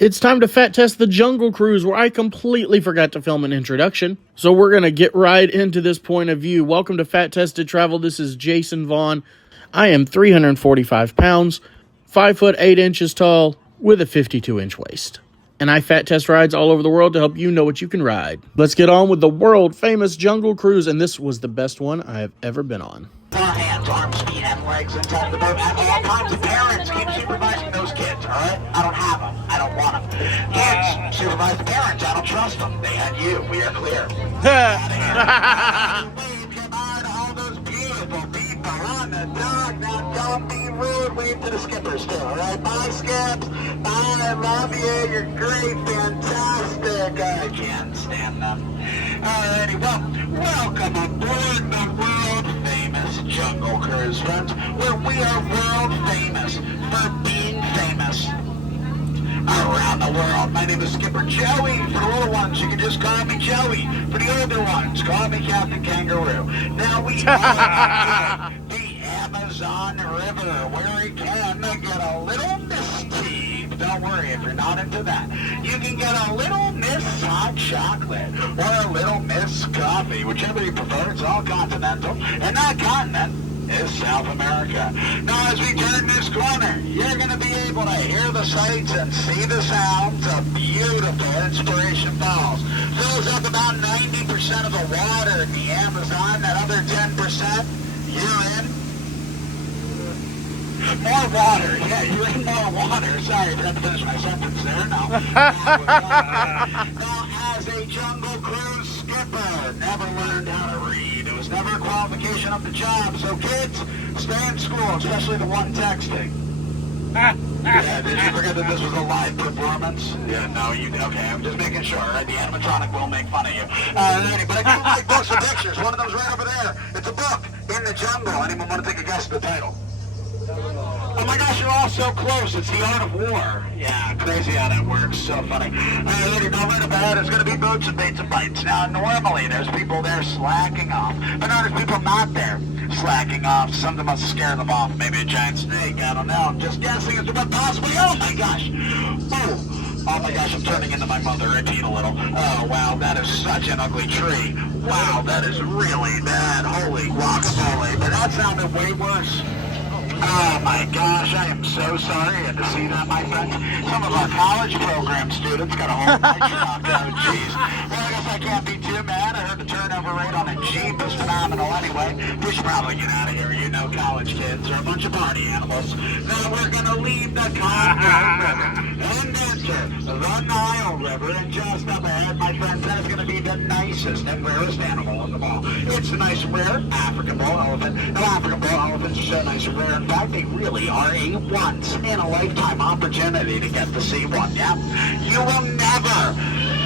It's time to fat test the Jungle Cruise, where I completely forgot to film an introduction. So we're going to get right into this point of view. Welcome to Fat Tested Travel. This is Jason Vaughn. I am 345 pounds, 5 foot 8 inches tall, with a 52-inch waist. And I fat test rides all over the world to help you know what you can ride. Let's get on with the world famous Jungle Cruise, and this was the best one I have ever been on. Hands, arms, feet, and legs inside the boat at all times. Parents, keep supervising those kids, all right? I don't have them. I don't want them. Kids, supervise the parents. I don't trust them. They had you. We are clear. Wave goodbye to all those beautiful people on the dock. Now, don't be rude. Wave to the skipper still, all right? Bye, Skips. Bye, I love you. You're great, fantastic. I can't stand them. Alrighty, well, welcome aboard the world famous Jungle Cruise, friends, where we are world famous for being famous around the world. My name is Skipper Joey. For the little ones, you can just call me Joey. For the older ones, call me Captain Kangaroo. Now we are the Amazon River, where it can get a little misty. Don't worry if you're not into that. You can get a little Miss Hot Chocolate or a little Miss Coffee, whichever you prefer. It's all continental, and that continent is South America. Now, as we turn this corner, you're going to be able to hear the sights and see the sounds of beautiful Inspiration Falls. Fills up about 90% of the water in the Amazon. That other 10%, you're in more water. Yeah, you're in more water. Sorry, I forgot to finish my sentence there. No. Now, as a Jungle Cruise skipper, never learned how to read. It was never a qualification of the job. So kids, stay in school, especially the one texting. Yeah, did you forget that this was a live performance? Yeah, no, you did. Okay, I'm just making sure. Right? The animatronic will make fun of you. But I can't take books or pictures. One of them's right over there. It's a book, In the Jungle. Anyone want to take a guess at the title? Oh my gosh, you're all so close. It's The Art of War. Yeah, crazy how that works. So funny. Alrighty, now right up ahead is going to be Boats and Baits and Bites. Now, normally there's people there slacking off, but now there's people not there slacking off. Something must scare them off. Maybe a giant snake. I don't know. I'm just guessing. It's about possibly. Oh my gosh. Oh my gosh, I'm turning into my mother. Repeat a little. Oh, wow, that is such an ugly tree. Wow, that is really bad. Holy guacamole. But that sounded way worse. Oh my gosh, I am so sorry I had to see that, my friend. Some of our college program students got a hold of my truck. Oh, jeez. Well, I guess I can't be too mad. I heard the turnover rate on a Jeep is phenomenal anyway. We should probably get out of here. You know, college kids are a bunch of party animals. Now we're going to leave the Congo River and enter the Nile River. And just up ahead, my friends, that is going to be the nicest and rarest animal in the mall. It's a nice, rare African bull elephant. Now, African bull elephants are so nice and rare. In fact, they really are a once-in-a-lifetime opportunity to get to see one, yeah? You will never,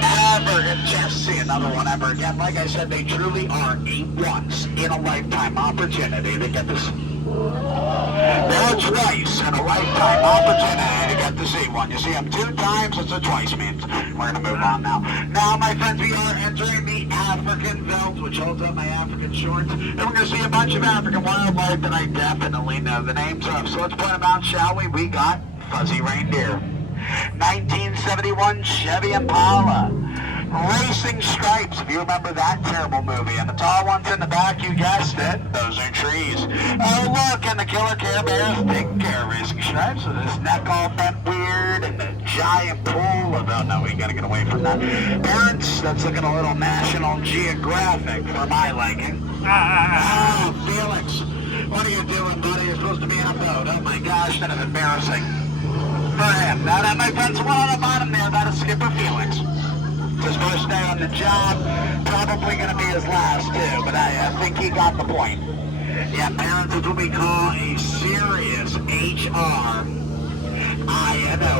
ever get a chance to see another one ever again. Like I said, they truly are a once-in-a-lifetime opportunity to get to see. They're twice in a lifetime opportunity to get to see one. You see them 2 times, that's what twice means. We're going to move on now. Now, my friends, we are entering the African belt, which holds up my African shorts. And we're going to see a bunch of African wildlife that I definitely know the names of. So let's point them out, shall we? We got Fuzzy Reindeer, 1971 Chevy Impala, Racing Stripes, if you remember that terrible movie. And the tall ones in the back, you guessed it, those are trees. Oh, look, and the Killer Care Bears taking care of Racing Stripes with his neck all bent weird and the giant pool of, oh no, we gotta get away from that. Parents, that's looking a little National Geographic for my liking. Oh, Felix, what are you doing, buddy? You're supposed to be in a boat. Oh my gosh, that is embarrassing for him. Now that, my friends, one on the bottom there, that is Skipper Felix. His first day on the job, probably going to be his last too, but I think he got the point. Yeah, parents, it's what we call a serious HRINO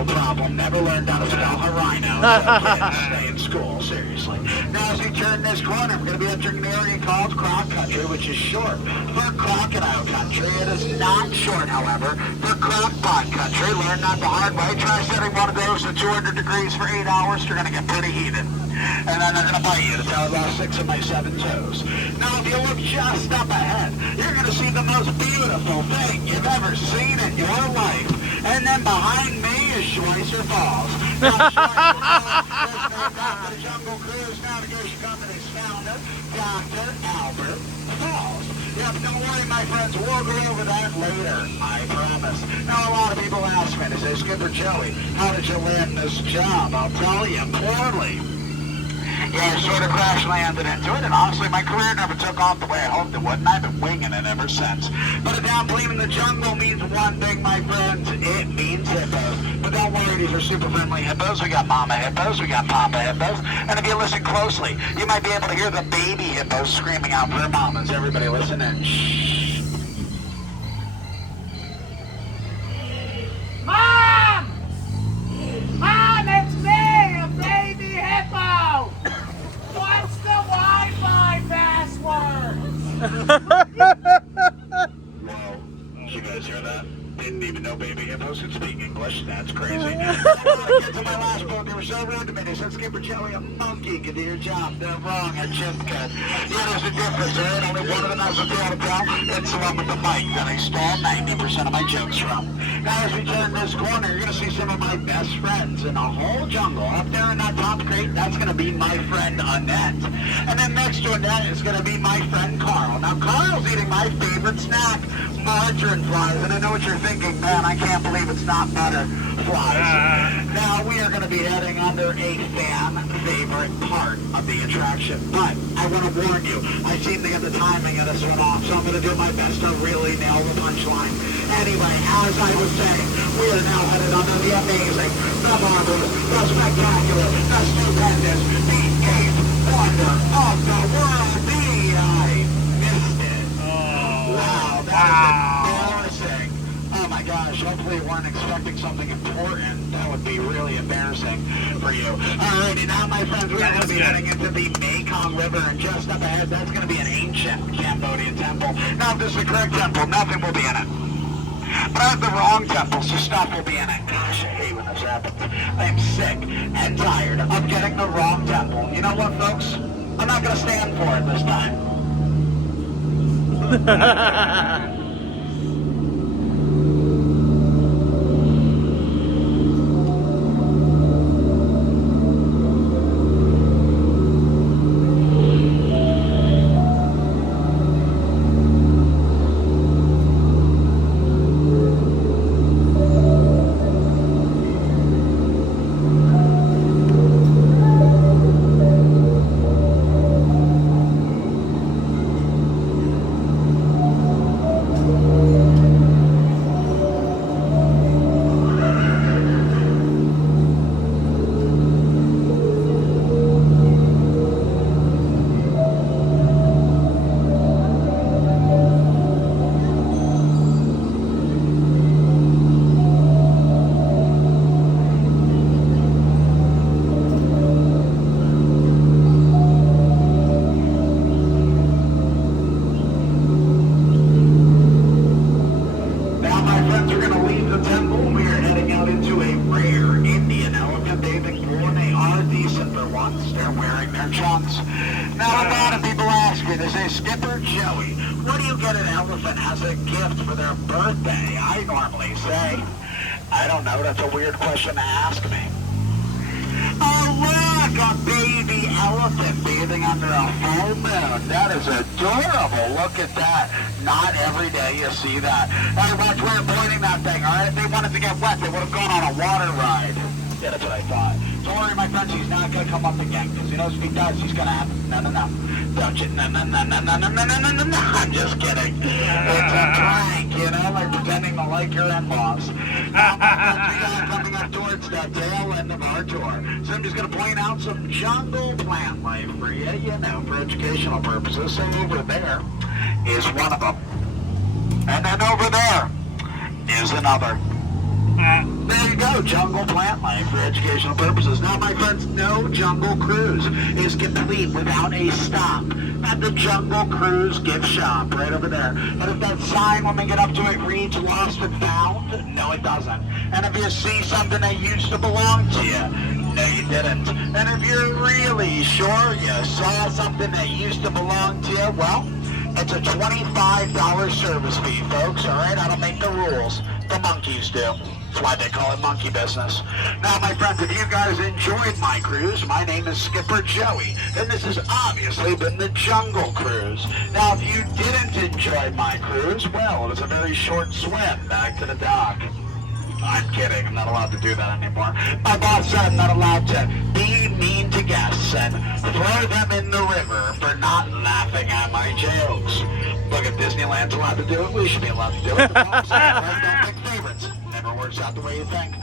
problem. Never learned how to spell a rhino, so kids, stay in school, seriously. Now, as we turn this corner, we're going to be entering an area called Croc Country, which is short for Crocodile Country. It is not short, however, for Crockpot Country. Learn that the hard way. Try setting one of those to 200 degrees for 8 hours. You're going to get pretty heated. And then they're going to bite you to tell I lost 6 of my 7 toes. Now, if you look just up ahead, you're going to see the most beautiful thing you've ever seen in your life. And then behind me is Schweitzer Falls. Now, Schweitzer Falls is named after the Jungle Cruise Navigation Company's founder, Dr. Albert Falls. Yep, don't worry, my friends, we'll go over that later, I promise. Now, a lot of people ask me, they say, Skipper Joey, how did you land this job? I'll tell you, poorly. Yeah, I sort of crash landed into it, and honestly, my career never took off the way I hoped it would, and I've been winging it ever since. But a down plane in the jungle means one thing, my friends. It means hippos. But don't worry, these are super friendly hippos. We got mama hippos, we got papa hippos, and if you listen closely, you might be able to hear the baby hippos screaming out for their mamas. Everybody listen in. Shh. Mom! Mom, it's me, a baby hippo! What's the Wi-Fi password? Whoa, did you guys hear that? Didn't even know baby hippos could speak English. That's crazy. I get to my last boat. They were so rude to me. They said, Skipper Joey, a monkey can do your job. They're wrong. I just could. Yeah, there's a difference, right? Only one of them has a tail to tell. It's the one with the mic that I stole 90% of my jokes from. Now, as we turn this corner, you're going to see some of my best friends in the whole jungle. Up there in that top crate, that's going to be my friend Annette. And then next to Annette is going to be my friend Carl. Now, Carl's eating my favorite snack, margarine flies. And I know what you're thinking, man, I can't believe it's not butterflies. Now, we are going to be heading under a fan favorite part of the attraction. But I want to warn you, I seem to get the timing of this one off, so I'm going to do my best to really nail the punchline. Anyway, as I was saying, we are now headed under the amazing, the marvelous, the spectacular, the stupendous, the eighth wonder of the world. I missed it. Wow, that is embarrassing. Oh my gosh, hopefully you weren't expecting something important. That would be really embarrassing for you. Alrighty, now my friends, we're going to be heading into the Mekong River, and just up ahead, that's going to be an ancient Cambodian temple. Now, if this is the correct temple, nothing will be in it. But I have the wrong temple, so stuff will be in it. Gosh, I hate when this happens. I'm sick and tired of getting the wrong temple. You know what, folks? I'm not going to stand for it this time. Now, a lot of people ask me, they say, Skipper Joey, what do you get an elephant as a gift for their birthday? I normally say, I don't know, that's a weird question to ask me. Oh, look, a baby elephant bathing under a full moon. That is adorable. Look at that. Not every day you see that. Hey, watch where I'm pointing that thing, all right? If they wanted to get wet, they would have gone on a water ride. Yeah, that's what I thought. Don't worry, my friends, he's not going to come up again, because he knows if he does, he's going to have... No. Don't you... No. I'm just kidding. It's a prank, you know, like pretending to like your in-laws. Now, my friends, we are coming up towards the tail end of our tour. So I'm just going to point out some jungle plant life for you, you know, for educational purposes. So over there is one of them. And then over there is another. There you go, jungle plant life for educational purposes. Now, my friends, no jungle cruise is complete without a stop at the Jungle Cruise gift shop right over there. And if that sign, when we get up to it, reads lost and found, no, it doesn't. And if you see something that used to belong to you, no, you didn't. And if you're really sure you saw something that used to belong to you, well, it's a $25 service fee, folks, all right? I don't make the rules. The monkeys do. That's why they call it monkey business. Now, my friends, if you guys enjoyed my cruise, my name is Skipper Joey, and this has obviously been the Jungle Cruise. Now, if you didn't enjoy my cruise, well, it was a very short swim back to the dock. I'm kidding. I'm not allowed to do that anymore. My boss said I'm not allowed to be mean to guests and throw them in the river for not laughing at my jokes. Look, if Disneyland's allowed to do it, we should be allowed to do it. The problem is don't pick favorites. Never works out the way you think.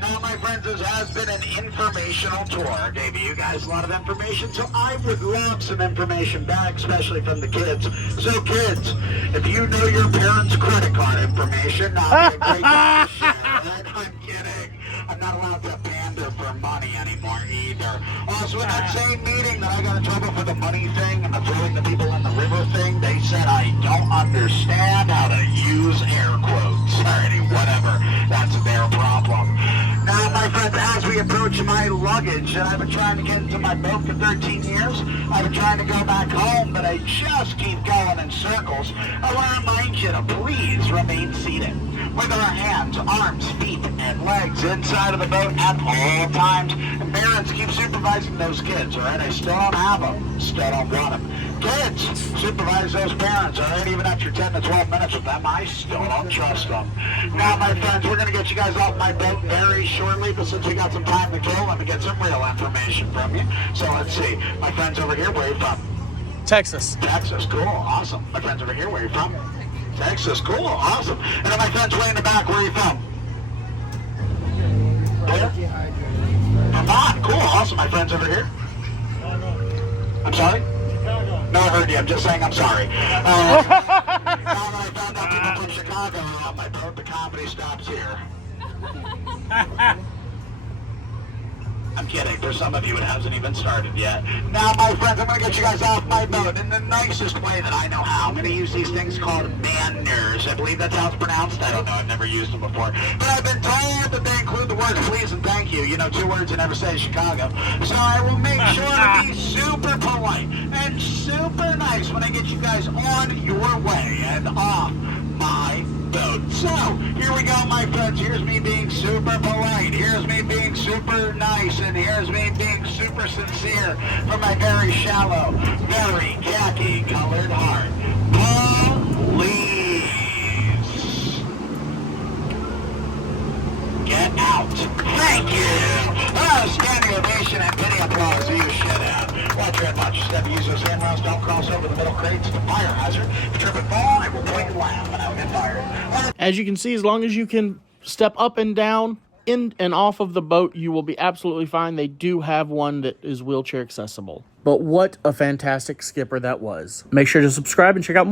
Now, my friends, this has been an informational tour. I gave you guys a lot of information, so I would love some information back, especially from the kids. So, kids, if you know your parents' credit card information, that'd be a great time to share it. I'm kidding. I'm not allowed to pander for money anymore either. Also, in that same meeting that I got in trouble for the money thing and the throwing the people in the river thing, they said I don't understand how to use air quotes. Alrighty, whatever. That's their problem. Now, my friends, as we approach my luggage, and I've been trying to get into my boat for 13 years, I've been trying to go back home, but I just keep going in circles. I want to remind you to please remain seated with our hands, arms, feet, and legs inside of the boat at all times. And parents, keep supervising those kids, all right? I still don't have them. Still don't want them. Kids, supervise those parents, all right? Even after 10 to 12 minutes with them, I still don't trust them. Now, my friends, we're going to get you guys off my boat very shortly, but since we got some time to kill, let me get some real information from you. So let's see. My friends over here, where are you from? Texas. Texas, cool, awesome. My friends over here, where are you from? Texas, cool, awesome. And then my friends way in the back, where are you from? Where? Vermont, cool, awesome. My friends over here? I'm sorry? No, I heard you. I'm just saying I'm sorry. Now that I found out people from Chicago are on my boat, the comedy stops here. I'm kidding. For some of you, it hasn't even started yet. Now, my friends, I'm going to get you guys off my boat in the nicest way that I know how. I'm going to use these things called manners. I believe that's how it's pronounced. I don't know. I've never used them before. But I've been told that they include the words please and thank you. You know, 2 words you never say Chicago. So I will make sure to be super polite and super nice when I get you guys on your way and off my boat. So, here we go, my friends. Here's me being super polite. Here's me being super nice. And here's me being super sincere from my very shallow, very khaki-colored heart. Please get out. Thank you. Oh, standing ovation and pity applause. You should have. Watch your head, watch your step. Use those handrails. Don't cross over the middle crates. It's a fire hazard. If you trip and fall, I will point and laugh, and I'll get fired. As you can see, as long as you can step up and down, in and off of the boat, you will be absolutely fine. They do have one that is wheelchair accessible. But what a fantastic skipper that was. Make sure to subscribe and check out more.